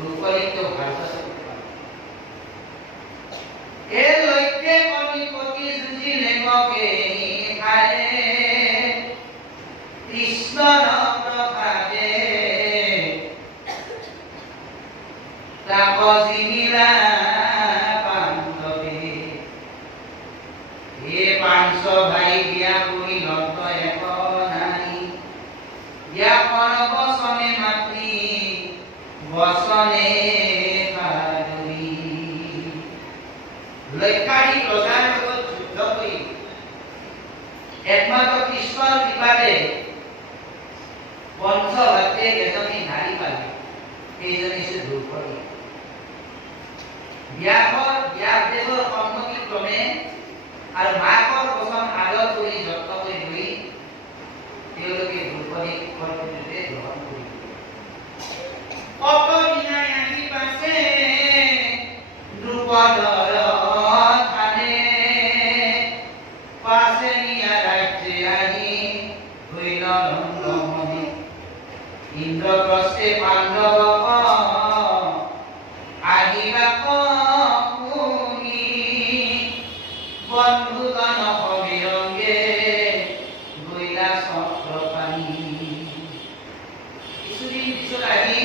ধ্ৰুপদীটো ভাল আছে এই লক্ষ্যে কলিপতি যুঁজি লেখকে নিশায়ে কৃষ্ণ প্ৰসাদে তাপজিলা পাণ্ডৱে হে পাঞ্চ ভাই দিয়া কৰি লত এক নাই দিয়া কৰ বচনে মাতৃ বচনে কাদৰি লক্ষাধি প্ৰজাৰ লগত যুদ্ধ কৰি একমাত্ৰ কৃষ্ণৰ কৃপাতে পঞ্চভাতে এজনী নাৰী পালে সেইজনী হৈছে দ্ৰৌপদী ব্যাসদেৱৰ সন্মতি ক্ৰমে আৰু মাকৰ বচন আদৰ কৰি যত্ন কৰি লৈ তেওঁলোকে দ্ৰৌপদীক কৰ্তব্যতে গ্ৰহণ কৰিলে কত বিনাই আহি পাছে দ্ৰুপদৰ থানে পাছে নিয়া ৰাজ্যে আহি হৈল ৰংগমণি ইন্দ্ৰপ্ৰস্থে পাণ্ডৱক আহিবা শুনি বন্ধুগণ সবিৰংগে গৈলা চক্ৰপাণি কিছুদিন পিছত আহি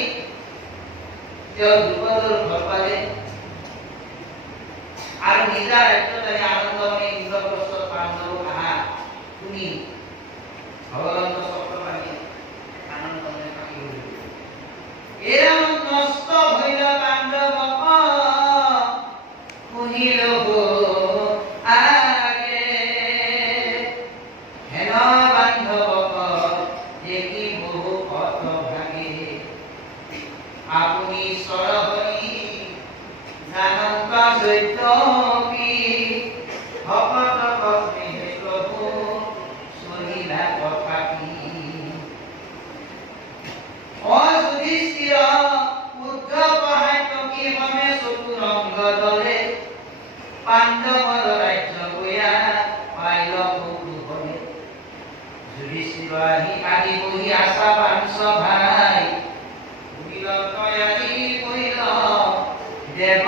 তেওঁ দ্ৰুপদৰ ঘৰ পালে আৰু নিজা ৰাজ্যত আহি আনন্দমণি ইন্দ্ৰপ্ৰস্থত পাণ্ডৱক আহা শুনি ভগৱন্ত চক্ৰপাণি আনন্দমণি কাকি হ'ল এৰা নষ্ট হৈল পাণ্ডৱক শুনিল আগে হেন বান্ধৱক দেখি বহু পথ ভাগে আপুনি সৰহৰি জানন্ত জৈতকী ভকত কস্মে প্ৰভু চলিলা কথাকি অযুধিষ্ঠিৰ পুত্ৰ পহাত্যকী মমে চতুৰংগ দলে পাণ্ডৱৰ ৰাজ্য গয়া পাইল বহু যুধিষ্ঠিৰ আদি বহি আশা পাঞ্চ ভাই তৈয়াৰী কৰিল দেৱ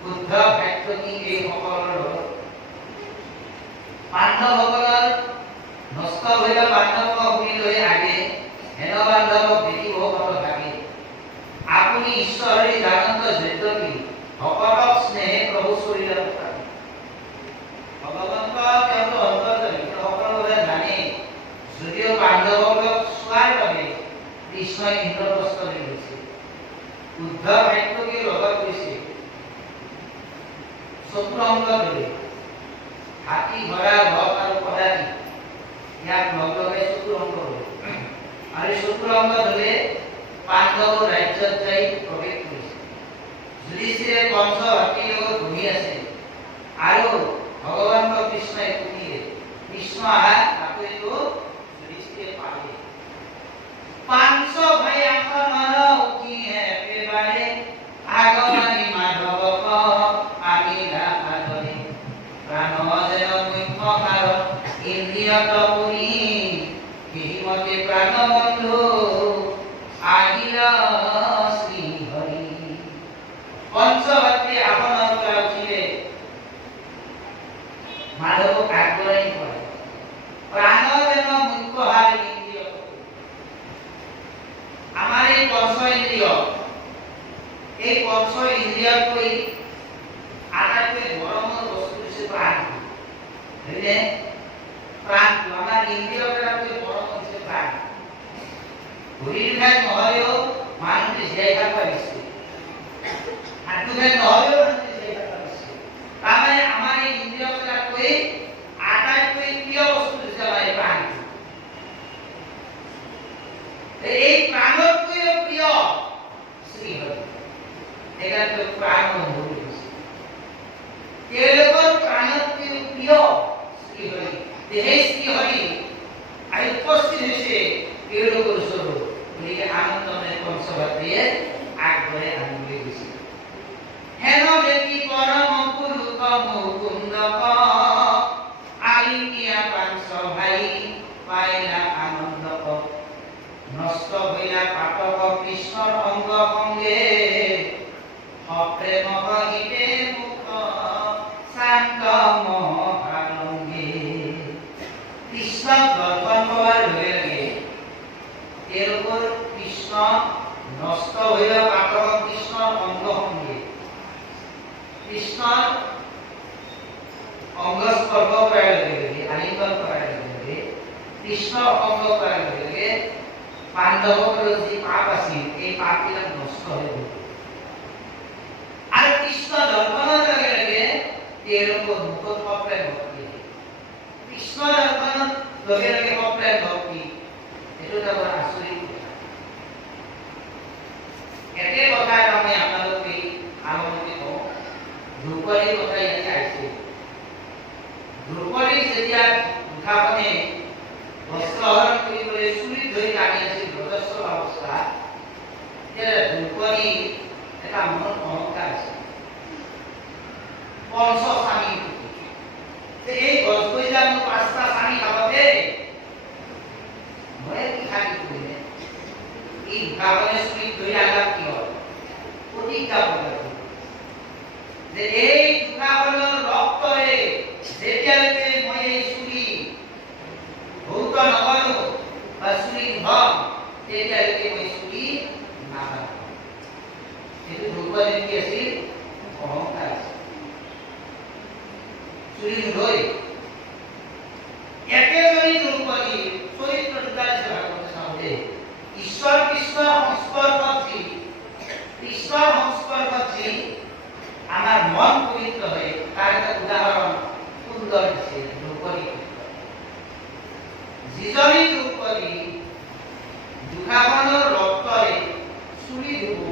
শুদ্ধ ভাত্যকী এই সকলৰ পাণ্ডৱসকলৰ নষ্ট হৈল পাণ্ডৱক শুনি লৈ আগে হেন বান্ধৱক দেখি বহু পথ ভাগে আপুনি ঈশ্বৰী জানন্ত জৈতকী ভকতক স্নেহে প্ৰভু চৰিলা কথাকি ভগৱন্ত তেওঁতো অন্তৰ্যামী সকলোৱে জানে যদিও পাণ্ডৱক চোৱাৰ বাবে কৃষ্ণই ইন্দ্ৰপ্ৰস্থলৈ গৈছে শুদ্ধ ভাত্যকীৰ লগত গৈছে চতুৰংগ দলে হাতী ঘোঁৰা ৰথ আৰু পদাতি ইয়াক লগে চতুৰংগ দলে আৰু চতুৰংগ দলে পাণ্ডৱৰ ৰাজ্যত যাই প্ৰৱেশ কৰিছে যুধিষ্ঠিৰে পঞ্চ হাতীৰ লগত বহি আছে আৰু ভগৱান কৃষ্ণই শুনিলে কৃষ্ণ আহা বাতৰিটো যুধিষ্ঠিৰে পালে পাঞ্চ ভাই আসনৰ উঠি একেবাৰে আগমানি মাধৱক আনিলা আদৰে প্ৰাণ যেন মুখ্য কাৰণ ইন্দ্ৰিয়ত পুৰি সেইমতে প্ৰাণবন্ধু আহিল শ্ৰীহৰি পঞ্চভাতে আসনৰ পৰা উঠিলে মাধৱক আগবঢ়াই পৰে প্ৰাণ যেন মুখ্য হাৰি ইন্দ্ৰিয়ত আমাৰ এই পঞ্চ ইন্দ্ৰিয় এই পঞ্চ ইন্দ্ৰিয়তকৈ আটাইতকৈ মৰমৰ বস্তু হৈছে প্ৰাণ হয়নে প্ৰাণটো আমাৰ ইন্দ্ৰিয়তকৈ মৰম হৈছে প্ৰাণ ভৰিৰ ঠাইত নহলেও মানুহটো জীয়াই থাকিব বিচাৰে হাতটো ঠাইত নহলেও মানুহটো জীয়াই থাকিব বিচাৰে তাৰমানে আমাৰ এই ইন্দ্ৰিয়তকৈ আটাইতকৈ প্ৰিয় বস্তু হৈছে আমাৰ প্ৰাণটো এই প্ৰাণতকৈ প্ৰিয় শ্ৰীহৰি এটাকে প্ৰাণ অনুভৱ কৰিছে তেওঁলোকৰ প্ৰাণতকৈ প্ৰিয় শ্ৰীহৰি সেই শ্ৰীহৰি আহি উপস্থিত হৈছে তেওঁলোকৰ ওচৰত গতিকে আনন্দময় পঞ্চভাতীয়ে আগবঢ়াই আনিবলৈ গৈছে হেন দেখি পৰম পুৰুষ মুকুন্দক আলিঙ্গিয়া পাঞ্চ ভাই পাইলা আনন্দক নষ্ট হইলা পাতক অঙ্গ সঙ্গে অপ্রেম গীতে মুখ শান্ত মহানন্দে। কৃষ্ণ দর্শন করার লগে লগে এর উপর কৃষ্ণ নষ্ট হইল পাঠক কৃষ্ণর অঙ্গ সঙ্গে কৃষ্ণর অঙ্গ স্পর্শ করার লগে লগে আলিঙ্গন করার লগে লগে কৃষ্ণ অঙ্গ করার লগে লগে পাণ্ডবসকলৰ যি পাপ আছিল এই পাপবিলাক নষ্ট হৈ গ'ল আৰু কৃষ্ণ দৰ্শনৰ লগে লগে তেওঁলোকৰ মুখত সপ্ৰেম ভক্তি কৃষ্ণ দৰ্শনৰ লগে লগে সপ্ৰেম ভক্তি এইটো এটা বৰ আচৰিত কথা। একে কথা আমি আপোনালোকে আৰম্ভণি কওঁ দ্ৰৌপদীৰ কথা ইয়াতে আহিছে। দ্ৰৌপদীক যেতিয়া মুখাখনে বস্ত্ৰ হৰণ কৰিবলৈ চুলিত ধৰি টানি আছিল ৰজস্বল অৱস্থা তেতিয়া দ্ৰৌপদী এটা মনত অহংকাৰ আছে পঞ্চস্বামী এই গছগছীয়া মোৰ পাঁচটা স্বামী খাব দেই মই কি খাই কৰিলে এই মুখাখনে চুলিত ধৰি আঘাত কি হ'ল প্ৰতিজ্ঞা কৰিলে যে এই মুখাখনৰ ৰক্তৰে যেতিয়ালৈকে মই এই চুলি ভৌত নকৰো বা চুলি ধম তেতিয়ালৈকে মই চুলি নাকাটো। এইটো দ্ৰৌপদীৰ কি আছিল অহংকাৰ আছিল চুলি নধৰি একেবাৰে দ্ৰৌপদী চৰিত্ৰ দুটা আছে ভাগৱত চাওঁতে ঈশ্বৰ কৃষ্ণৰ সংস্পৰ্শত যি আমাৰ মন পবিত্ৰ হয় তাৰ এটা উদাহৰণ সুন্দৰ দিছে দ্ৰৌপদী। যিজনী দ্ৰৌপদী মুখাখনৰ ৰক্তৰে চুলি ধুব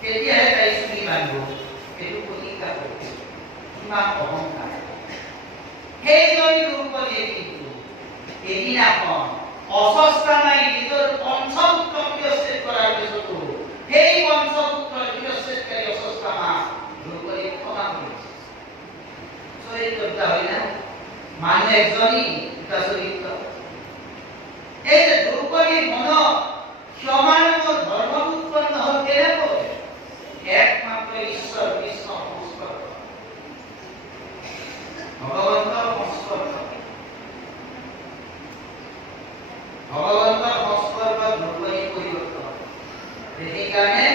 তেতিয়াহে তাই চুলি বান্ধিব এইটো প্ৰতিজ্ঞা কৰিছে কিমান অহংকাৰ। সেইজনী দ্ৰৌপদীয়ে কিন্তু এদিনাখন অস্বস্থামাই নিজৰ পঞ্চপুত্ৰ শিৰচ্ছেদ কৰাৰ পিছতো সেই পঞ্চপুত্ৰৰ শিৰচ্ছেদকাৰী অস্বস্থামা দ্ৰৌপদীক ক্ষমা কৰিছে। চৰিত্ৰ দুটা হয় না মানুহ একজনী দুটা চৰিত্ৰ। এই যে দ্ৰৌপদীৰ মনত ক্ষমাৰ ধৰ্ম উৎপন্ন হ'ল কেনেকৈ একমাত্ৰ ঈশ্বৰ কৃষ্ণ সংস্পৰ্শ ভগৱন্তৰ সংস্পৰ্শ দ্ৰৌপদী পৰিৱৰ্তন সেইকাৰণে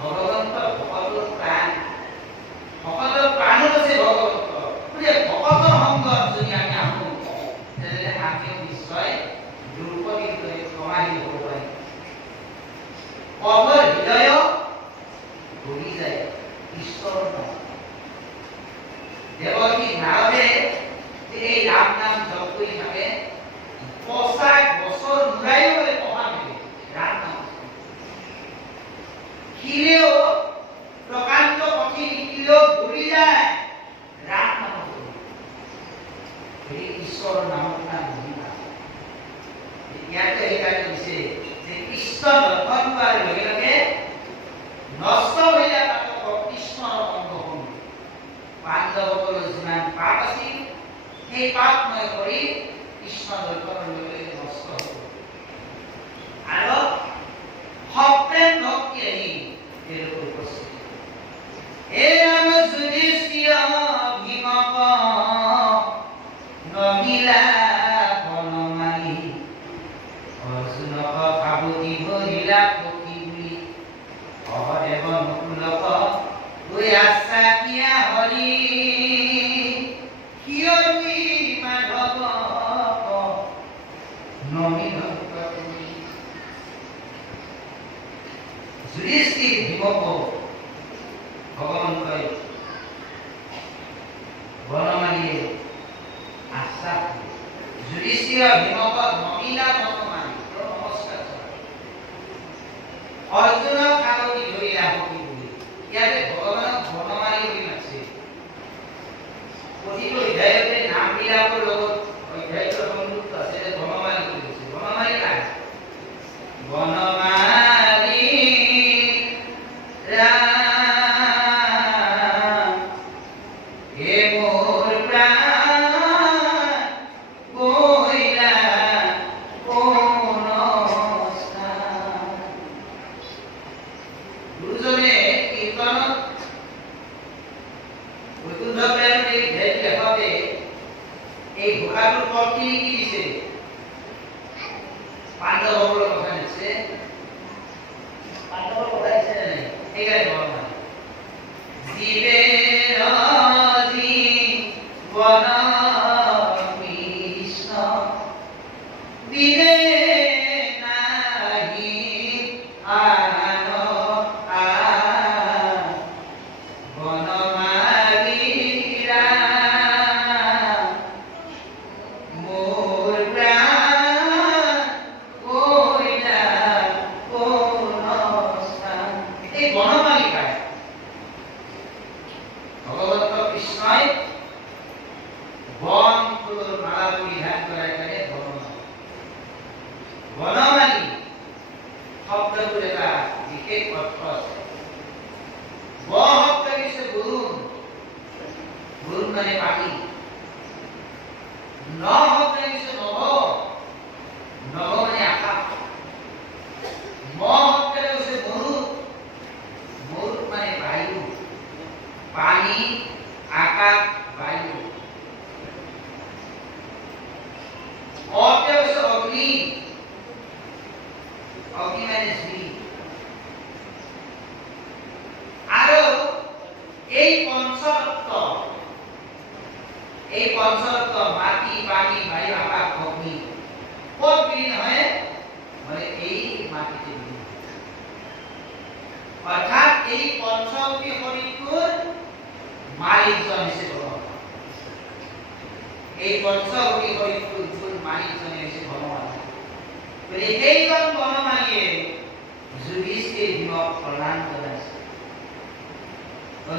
ভগৱন্তৰ ভকতৰ প্ৰাণত আছে ভগৱন্ত ভকতৰ সংগত যদি আমি আহোঁ তেনেহ'লে আমিও নিশ্চয় দ্ৰৌপদীৰ দৰে ক্ষমাহীন হ'ব পাৰিম। পৱৰ হৃদয় ভৰি যায় ঈশ্বৰৰ নাম। দেৱকী নাৰদে এই ৰাম নাম জপ কৰি থাকে 50 বছৰ মূৰাইও বোলে পঢ়া থাকে ৰাম নাম শিলেও প্ৰকাণ্ড পথি লিখিলেও ভৰি যায় ৰাম নাম এই ঈশ্বৰৰ নামৰ নাম ইয়াতে সেইকাৰণে দিছে যে কৃষ্ণ দৰ্শন কৰাৰ লগে লগে নষ্ট হৈ যায় কৃষ্ণৰ অংগ সংগ পাণ্ডৱসকলৰ যিমান পাপ আছিল সেই পাপময় কৰি কৃষ্ণ দৰ্শনৰ লগে লগে নষ্ট হ'ব আৰু সপ্ৰেম ভক্তি আহি তেওঁলোকৰ উপস্থিত এই ৰাম যুধিষ্ঠিৰ ভীমক নমিলা বনমালী অৰ্জুনক কাবুতি ভৰিলা পতি বুলি সহদেৱ নকুলক গৈ আছা কিয়া হৰি হিয়ৰি মাধৱ নমিল যুধিষ্ঠিৰ ভীমক ভগৱন্তই বনমালীয়ে আশ্বাস যুধিষ্ঠিৰ ভীমক নমিলা বনমালী নমস্কাৰ অৰ্জুনক কাকতি ধৰিলা হৰি বুলি ইয়াতে ভগৱানক বনমালী বুলি মাতিছে। প্ৰতিটো অধ্যায়তে নামবিলাকৰ লগত অধ্যায়টোৰ সংযুক্ত আছে যে বনমালী বুলি কৈছে। বনমালী নাই বনমালী ৰাম হে মোৰ প্ৰাণ গইলা কোন স্থান শব্দটোৰ এটা বিশেষ অৰ্থ আছে। ব শব্দ হৈছে বৰুণ, বৰুণ মানে পানী। ন শব্দ হৈছে নভ, নভ মানে আকাশ। ম শব্দ হৈছে মৰুত, মৰুত মানে বায়ু, পানী, আকাশ, বায়ু। অতে হৈছে অগ্নি, অগ্নি মানে জুই। আৰু এই পঞ্চতত্ত্ব মাটি, পানী, বায়ু, আকাশ, অগ্নি ক'ত বিলীন হয়? মানে এই মাটিতে বিলীন হয়। অৰ্থাৎ এই পঞ্চভূতি শৰীৰটোৰ মালিকজন হৈছে ভগৱান। এই পঞ্চভূতি শৰীৰটোৰ মালিকজন হৈছে ভগৱান। গতিকে সেইজন বনমালীয়ে যুধিষ্ঠিৰ ভীমক প্ৰণাম জনাইছে।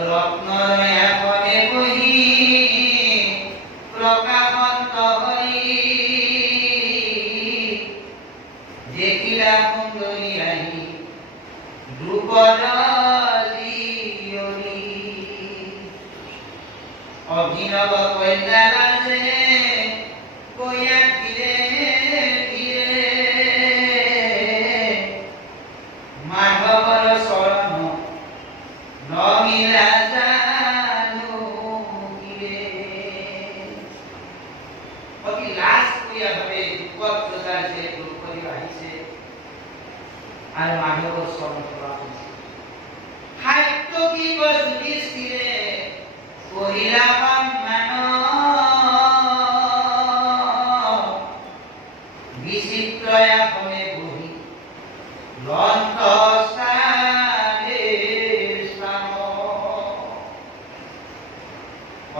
ৰত্নৰে এখনে বহি প্ৰকাশন্ত হৰি, দেখিলা সুন্দৰী আহি দ্ৰুপদ জীয়ৰী। অভিনৱ কন্যা লাজে কয়া ধীৰে ধীৰে, মাধৱৰ চৰণ নমিলা জানো কিৰে। অতি লাজ কৰিয়া ভাৱে দ্ৰুপদ ৰজাৰ যে দ্ৰৌপদী আহিছে আৰু মাধৱৰ চৰণ কৰা হৈছে। সাত্য কি যুধিষ্ঠিৰে কহিলা সন্মান, বিচিত্ৰ আসনে বহি গ্ৰন্থ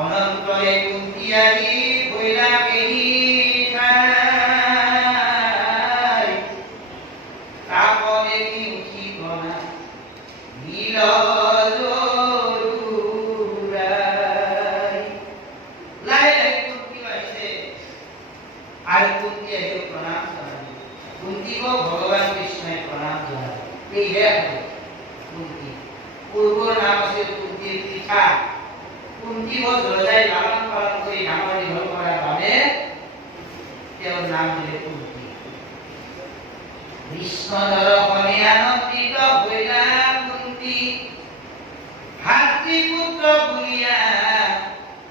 অনন্তৰে কুন্তি আহি ভৈলা কেহি ঠাই, তাপনে কি উঠি গনা নীল জৰুৰাই। লাই লাই কুন্তি আহিছে আৰু কুন্তি আহি প্ৰণাম জনালে। কুন্তিক ভগৱান কৃষ্ণই প্ৰণাম জনালে। এইহে কুন্তি। পূৰ্বৰ নাম আছিল কুন্তিৰ পিঠা। কুন্তি ৰজাই লালন পালন কৰি ডাঙৰ দীঘল কৰাৰ বাবে তেওঁৰ নাম দিলে কুন্তি। কৃষ্ণ দৰ্শনে আনন্দিত হৈলা কুন্তি, ভাতৃপুত্ৰ বুলিয়া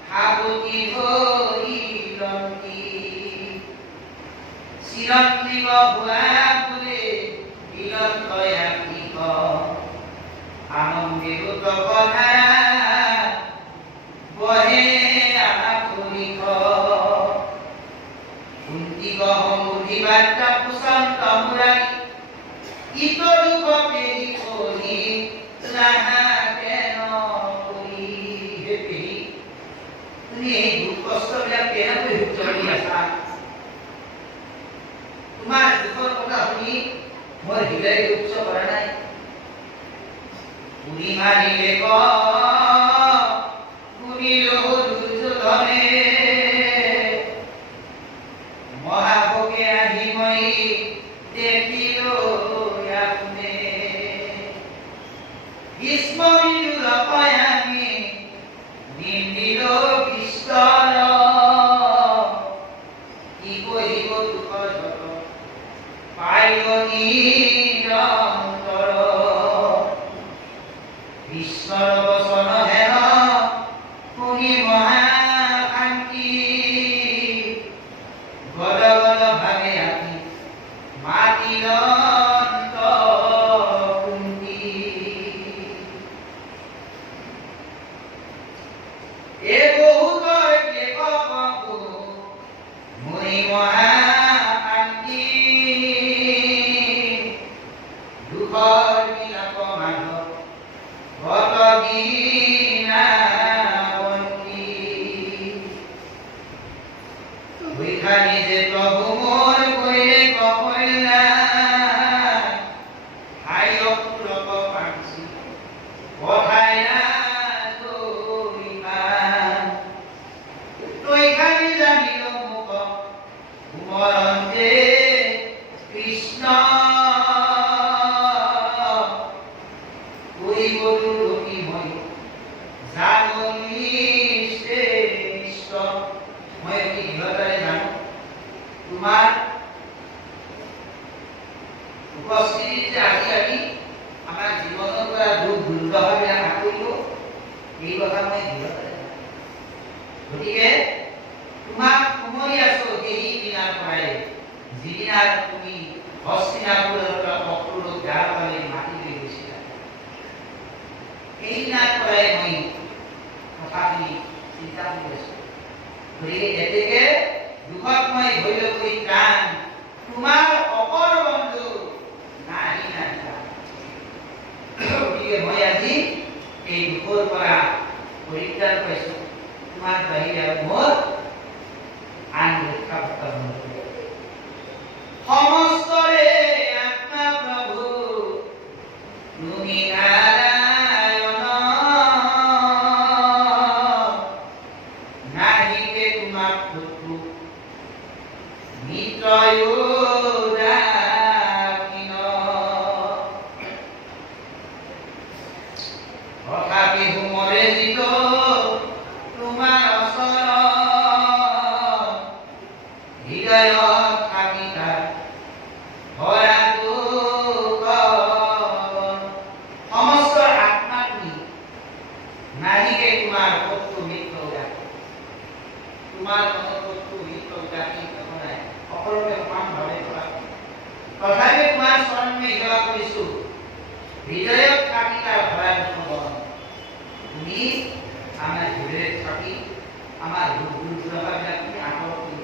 সাৱতী ধৰিলংকি। চিৰঞ্জীৱ হোৱা বোলে বিলতয়া কৃষ, আনন্দে কথা বহে আনাকুলিক। কুন্তিক সমুধি বাৰ্তা পুষন্ত মুৰাৰী, ইতৰূপ পেহি কৰি লাহা কেন কৰি। হে পেহি, তুমি এই দুখ কষ্টবিলাক কেনেকৈ সহ্য কৰি আছা? তোমাৰ দুখৰ কথা শুনি মোৰ হৃদয় দুখ কৰা নাই। উৰি মাৰিলে দুৰ্যোধনে, মহাভোগে আহি মই দেখিলো আপোনে। ভীষ্ম বিদুৰ পয়ামি নিন্দিল বিস্তৰ, কি কহিব দুখৰ যত পাইল নিৰন্তৰ। কৃষ্ণৰ বচন হেন শুনি মহাশান্তি, গদ গদ ভাবে আহি মাতিল কুন্তি। এ বহুতৰ ক্লেশ পাবো মুনি মহাশান্তি, দুখৰ বিলাপ মাধৱ ভত দীনাবন্দী। ভৈখানি যে প্ৰভু মোৰ কৈলে কল্যাণ, হাই অপুৰক পাঞ্চি পঠাই নাজৰিমান। তৈখানি জানিল মোক উমৰন্তে কৃষ্ণ, যে আজি আমি আমাৰ জীৱনৰ পৰা দুখ দুৰ্দশাৰে আঁতৰিলো এই কথা মই দৃঢ়তাৰে গতিকে তোমাক সময় আছো এই দিনাৰ পৰাই যিদিনা তুমি হস্তিনাপুৰৰ পৰা অক্ৰোড়ক গাৰ পালে মাটি লৈ গৈছিলা এই দিনাৰ পৰাই মই কথাখিনি চিন্তা কৰি আছো গতিকে এতেকে দুখত মই ভৈৰৱী প্ৰাণ তোমাৰ অপৰ বন্ধু নাহি নাহিলা গতিকে মই আজি এই দুখৰ পৰা পৰিত্ৰাণ পাইছো তোমাৰ বাহিৰে মোৰ আন ৰক্ষা সমস্তৰে আত্মা প্ৰভু তুমি নাৰায়ণ নাহিকে তোমাক শত্ৰু মিত্ৰয়ো ৰাখিন তথাপি হুমৰে জিত তোমাৰ অচৰ হৃদয়ত থাকিতা ভৰাটো সমস্ত আত্মা তুমি নাহিকে তোমাৰ শত্ৰু মিত্ৰ ৰাখি তোমাৰ শত্ৰু মিত্ৰ ৰাখি নাই সকলোকে সমানভাৱে কৰা তথাপি তোমাৰ চৰণ মই সেৱা কৰিছো হৃদয়ত থাকিতা ভৰাটো তুমি আমাৰ হৃদয়ত থাকি আমাৰ দুখ দুৰ্দশাবিলাক তুমি আঁতৰ কৰি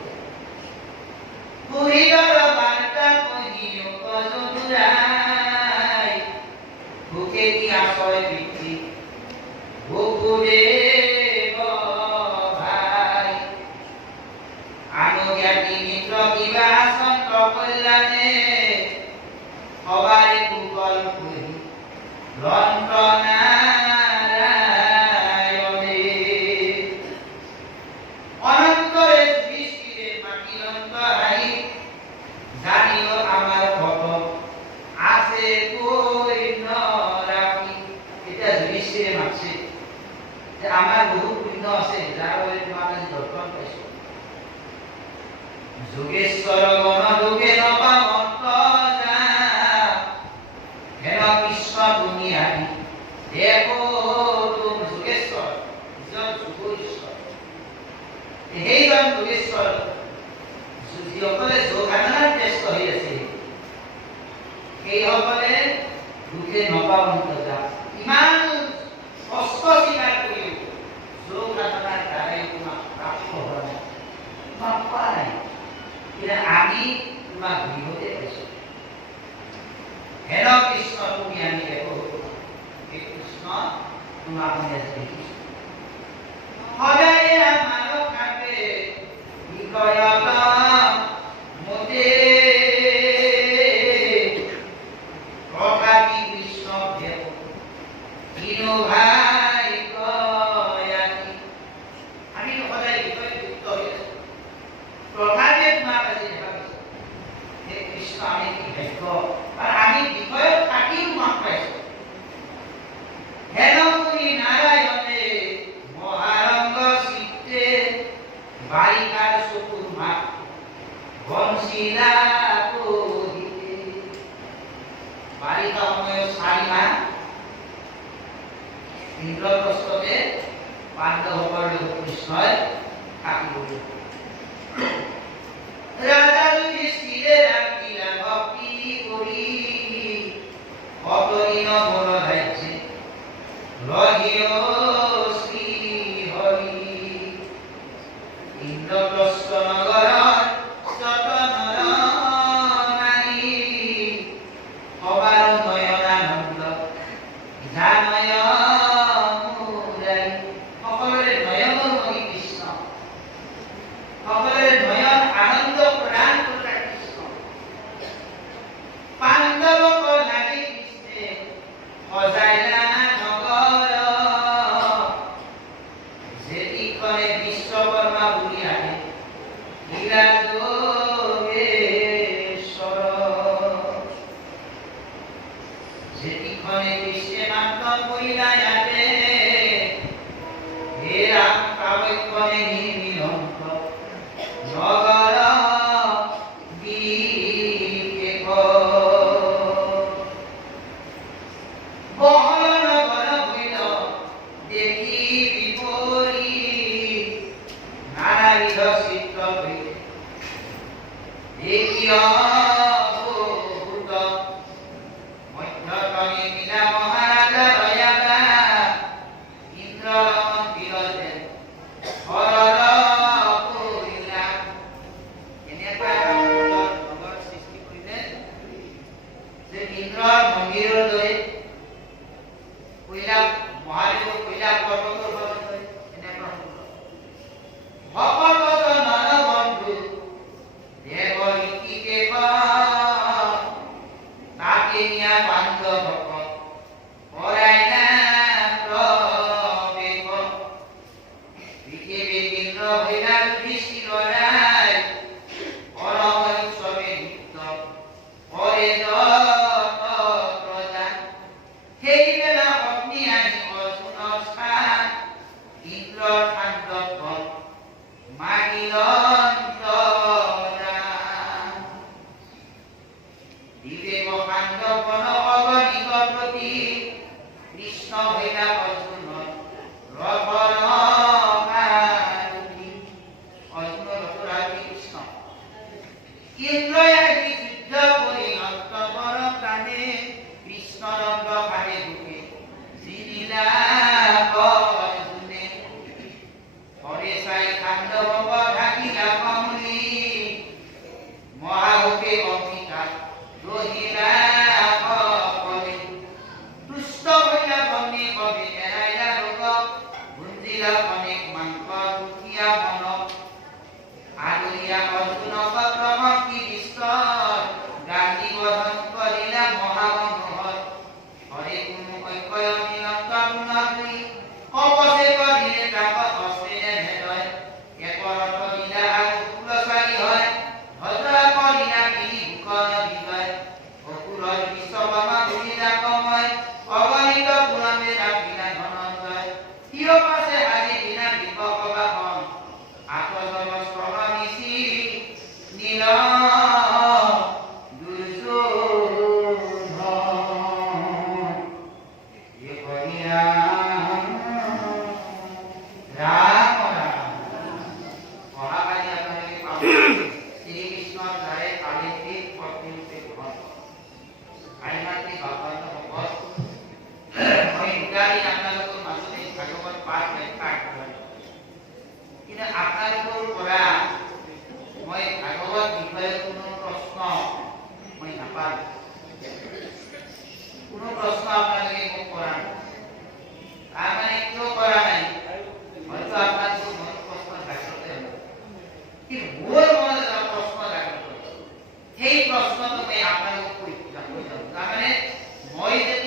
পুৰীৰৰ বাৰ্তা পঢ়িও কজোৰাই ভোকে কি আশ্ৰয় বৃদ্ধি ভোকুদেৱ ভাই আনুজ্ঞাতি মিত্ৰ কিবা সন্ত কল্যাণে সবাৰে কুকল পঢ়ি ৰন্তনাৰায়ণে অনন্তৰে দৃষ্টিৰে মাতিলন্ত হাই জানিও আমাৰ ভক্ত আছে কৈ নৰাখি এতিয়া দৃষ্টিৰে মাতিছে যে আমাৰ বহুত পুণ্য আছে যাৰ বাবে তোমাক আজি দৰ্শন পাইছো যোগেশ্বৰ গণ যোগে নপামন্ত যা হেন কৃষ্ণ তুমি আহি দেখো তুম যোগেশ্বৰ যিজন যোগেশ্বৰ সেইজন যোগেশ্বৰ যিসকলে যোগ সাধনাত ব্যস্ত হৈ আছে সেইসকলে দুখে নপামন্ত যা ইমান কষ্ট স্বীকাৰ কৰিও যোগ সাধনাৰ দ্বাৰাই তোমাক প্ৰাপ্ত হোৱা নাই তোমাক পোৱা নাই কিন্তু আমি তোমাক বিহুতে পাইছো হেন কৃষ্ণ তুমি আমি দেখো এই কৃষ্ণ তোমাক আমি আজি দেখিছো সদায় আমাৰ থাকে বিষয়ত মতে তথাপি কৃষ্ণ দেৱ কিনো ভাই কয়াতি আমি সদায় বিষয়ে যুক্ত হৈ আছো তথাপি তোমাক আজি দেখা পাইছো হে কৃষ্ণ আমি কি ভাগ্য আৰু আমি বিষয়ত থাকিও তোমাক পাইছো হেন তুমি নাৰায়ণে মহাৰংগ চিত্তে বাৰিষাৰ চকুৰ মাত বনশিলা কহিতে বাৰিষা সময়ত 4 মাহ ইন্দ্ৰপ্ৰস্থতে পাণ্ডৱসকলৰ লগত কৃষ্ণই থাকিব ৰাজা যুধিষ্ঠিৰে ৰাখিলা ভক্তি কৰি অতদিন বন ৰাজ্যে ৰহিও শ্ৰী হৰি ইন্দ্ৰপ্ৰস্থ নগৰৰ যতনৰ নাৰী সবাৰ নয়নানন্দ জানয় মুৰাৰী সকলোৰে নয়নৰ মণি কৃষ্ণ সকলোৰে নয়ন আনন্দ প্ৰদান কৰা কৃষ্ণ পাণ্ডৱক লাগি কৃষ্ণে সজাইলা নগৰ যেতিখনে বিশ্বকৰ্মা বুলি আহে যোগেশ্বৰ যেতিখনে কৃষ্ণে মাত্ৰ কৰিলা ইয়াতে হে ৰাম কাব্যখনে নিৰ্মিলংক নগৰ বিশেষ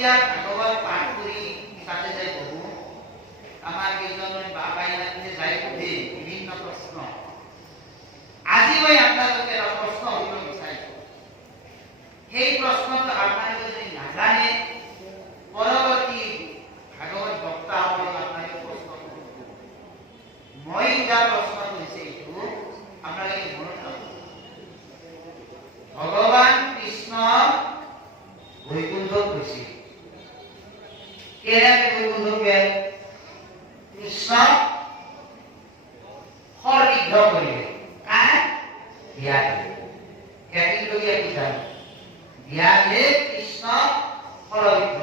এতিয়া ভাগৱত পাঠ কৰি তাতে যাই বহু আমাৰ কেইজনমান বাবাই যাই সুধে বিভিন্ন প্ৰশ্ন। আজি মই আপোনালোকে এটা প্ৰশ্ন সুধিব বিচাৰিছো। সেই প্ৰশ্নটো আপোনালোকে যদি নাজানে পৰৱৰ্তী ভাগৱত বক্তাসকলক আপোনালোকে প্ৰশ্ন কৰিব। মই সোধা প্ৰশ্নটো হৈছে এইটো, আপোনালোকে মনত ৰাখক। ভগৱান কৃষ্ণ বৈকুণ্ঠত গৈছিল। কেনেকৈ বৈকুণ্ঠত গ'ল? কৃষ্ণ সৰবিদ্ধ কৰিলে। ব্যাধে কেটিলগীয়া কি জানো? ব্যাধে কৃষ্ণ সৰবিদ্ধ।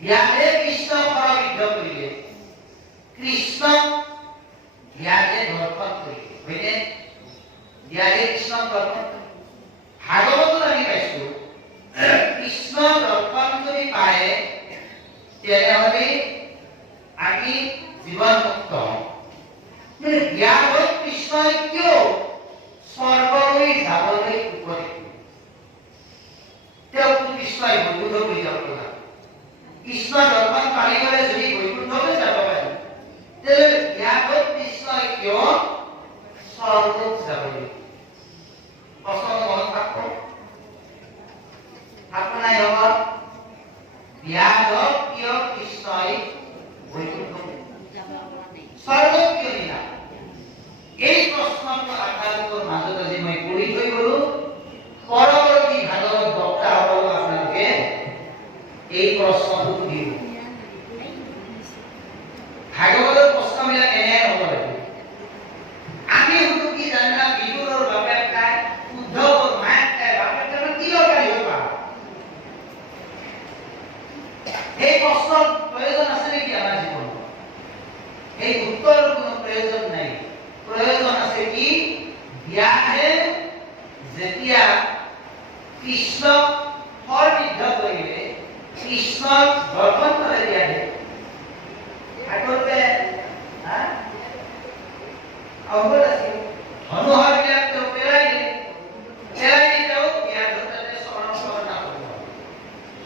ব্যাধে কৃষ্ণ সৰবিদ্ধ কৰিলে। কৃষ্ণ ব্যাধে দৰ্শন কৰিলে। হয়নে? ব্যাধে কৃষ্ণ দৰ্শন। ভাগৱতত আমি পাইছো কৃষ্ণ দৰ্শন যদি পায় তেনেহ'লে আমি জীৱন মুক্ত। কিন্তু ব্যাধত কৃষ্ণই কিয় স্বৰ্গলৈ যাবলৈ উপদেশ দিলে? তেওঁক কৃষ্ণই বৈকুণ্ঠ বুলি যাব লগা। কৃষ্ণ দৰ্শন পালি গ'লে যদি বৈকুণ্ঠলৈ যাব পাৰি, তেনেহ'লে ব্যাধত কৃষ্ণই কিয় স্বৰ্গত যাবলৈ? প্ৰশ্ন মনত ৰাখক। আপোনাৰ লগত ব্যাধত কিয় কৃষ্ণই বৈকুণ্ঠ স্বৰ্গত কিয় নিলা? এই প্ৰশ্নটো আপোনালোকৰ মাজত আজি মই কৰি থৈ গ'লো। পৰৱৰ্তী ভাগৱত বক্তাসকলক আপোনালোকে এই প্ৰশ্নটো সুধিব। ভাগৱতৰ প্ৰশ্নবিলাক এনে হ'ব লাগিব। আমি সুধো কি জানা? বিদুৰৰ বাপেক খাই, উদ্ধৱৰ মায়েক খাই, বাপেক খাই কি দৰকাৰ হ'ব? এই প্ৰশ্নৰ প্ৰয়োজন আছে নেকি আমাৰ জীৱনত? এই উত্তৰৰ কোনো প্ৰয়োজন নাই। প্ৰয়োজন আছে কি? ব্যাধে যেতিয়া কৃষ্ণক সৰবিদ্ধ কৰিলে, কৃষ্ণক দৰ্শন কৰে ব্যাধে। আগতে অৱগত আছিল। ধনুহৰবিলাক তেওঁ পেলাই দিলে। পেলাই দি তেওঁ ব্যাধৰ তাতে শৰণ কৰিব।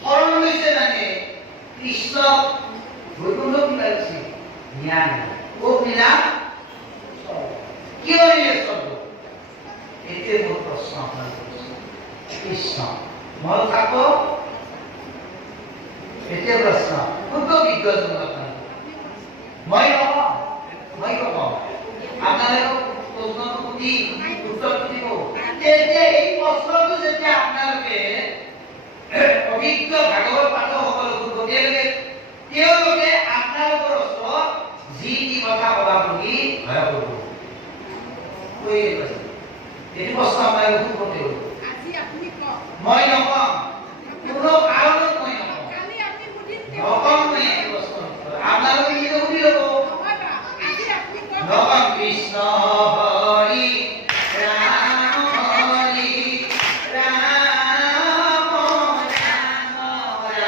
শৰণ লৈছে মানে কৃষ্ণক বৈকুণ্ঠ পেলাইছে। জ্ঞান ক'ত নিলা? কিয় নিলে স্বৰ্গ? এইটোৱে মোৰ প্ৰশ্ন আপোনালোকৰ। কৃষ্ণ মনত থাকক। এইটোৱে প্ৰশ্ন। শুদ্ধ বিজ্ঞজন আপোনালোক। মই নকওঁ, মই নকওঁ। আপোনালোকক প্ৰশ্নটো সুধি উত্তৰটো দিব। তেতিয়া এই প্ৰশ্নটো যেতিয়া আপোনালোকে অভিজ্ঞ ভাগৱত পাঠকসকলক সুধিব, তেওঁলোকে আপোনালোকৰ ওচৰত যি কি কথা ক'বা বুলি ভয় কৰিব। এইটো প্ৰশ্ন আপোনালোকে সুধিব। মই নকওঁ, কোনো কাৰণত মই নকওঁ। নকওঁ মই এই প্ৰশ্ন। আপোনালোকে নিজে সুধি ল'ব। নকওঁ কৃষ্ণ হৰি ৰাম হৰি ৰাম ৰাম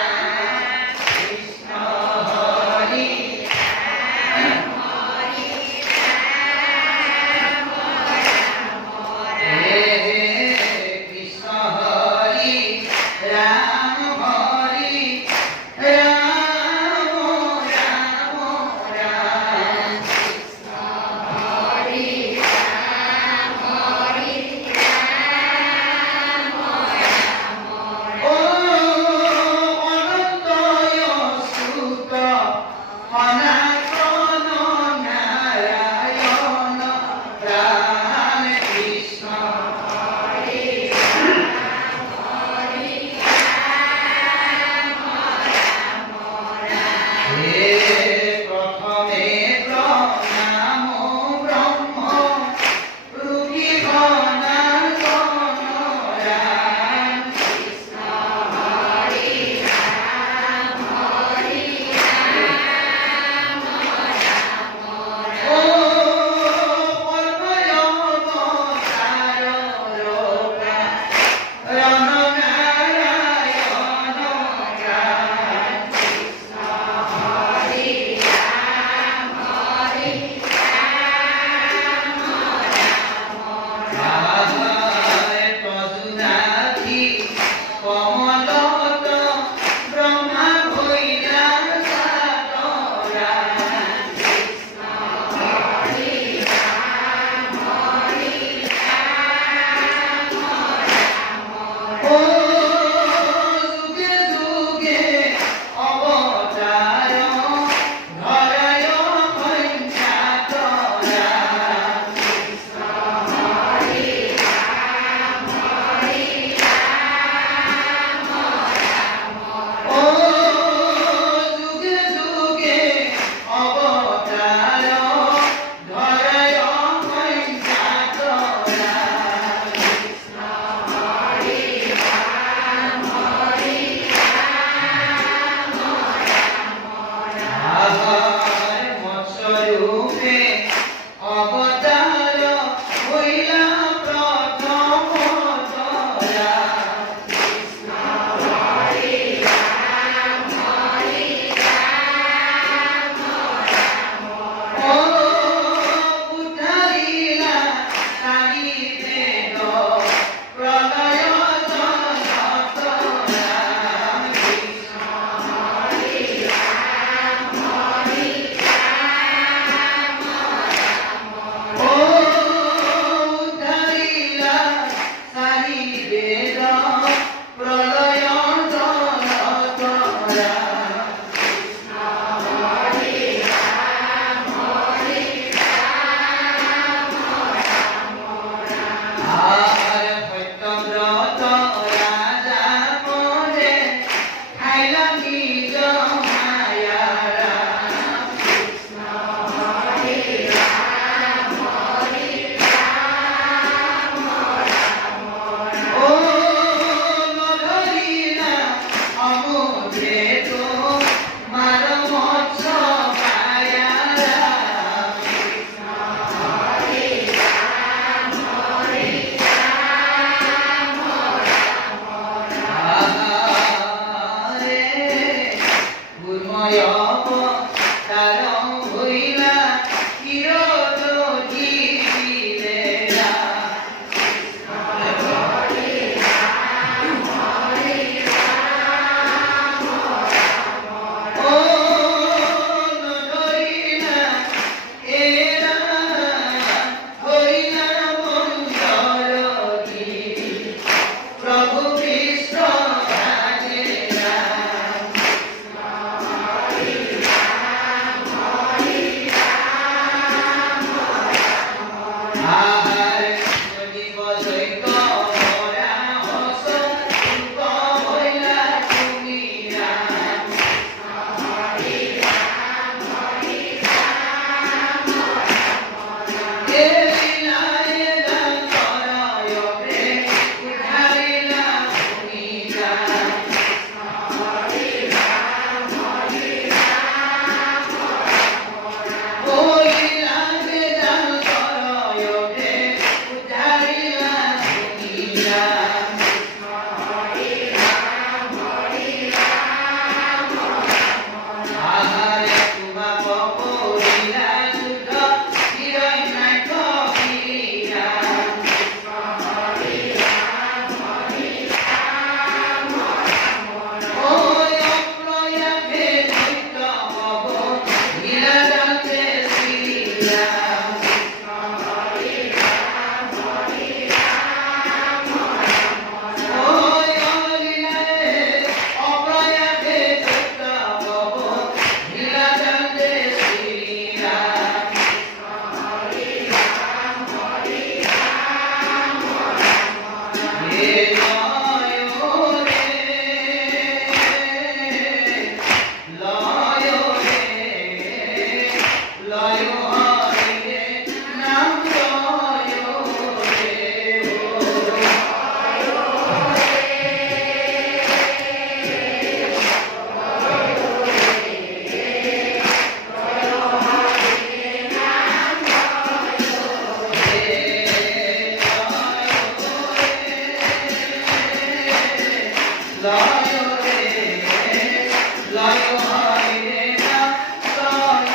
লয় হরি রে নাম লয়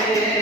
রে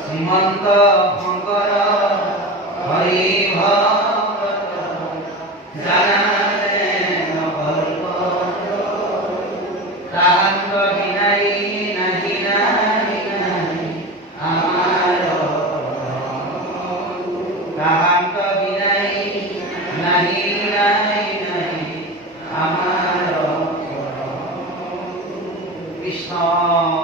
শ্রীমন্ত শঙ্কর হরি ভগত জানালে নকল্প তাহান্ত বিনাই নাহি নাহি নাহি আমার তাহান্ত বিনাই নাহি নাহি নাহি আমার কৃষ্ণ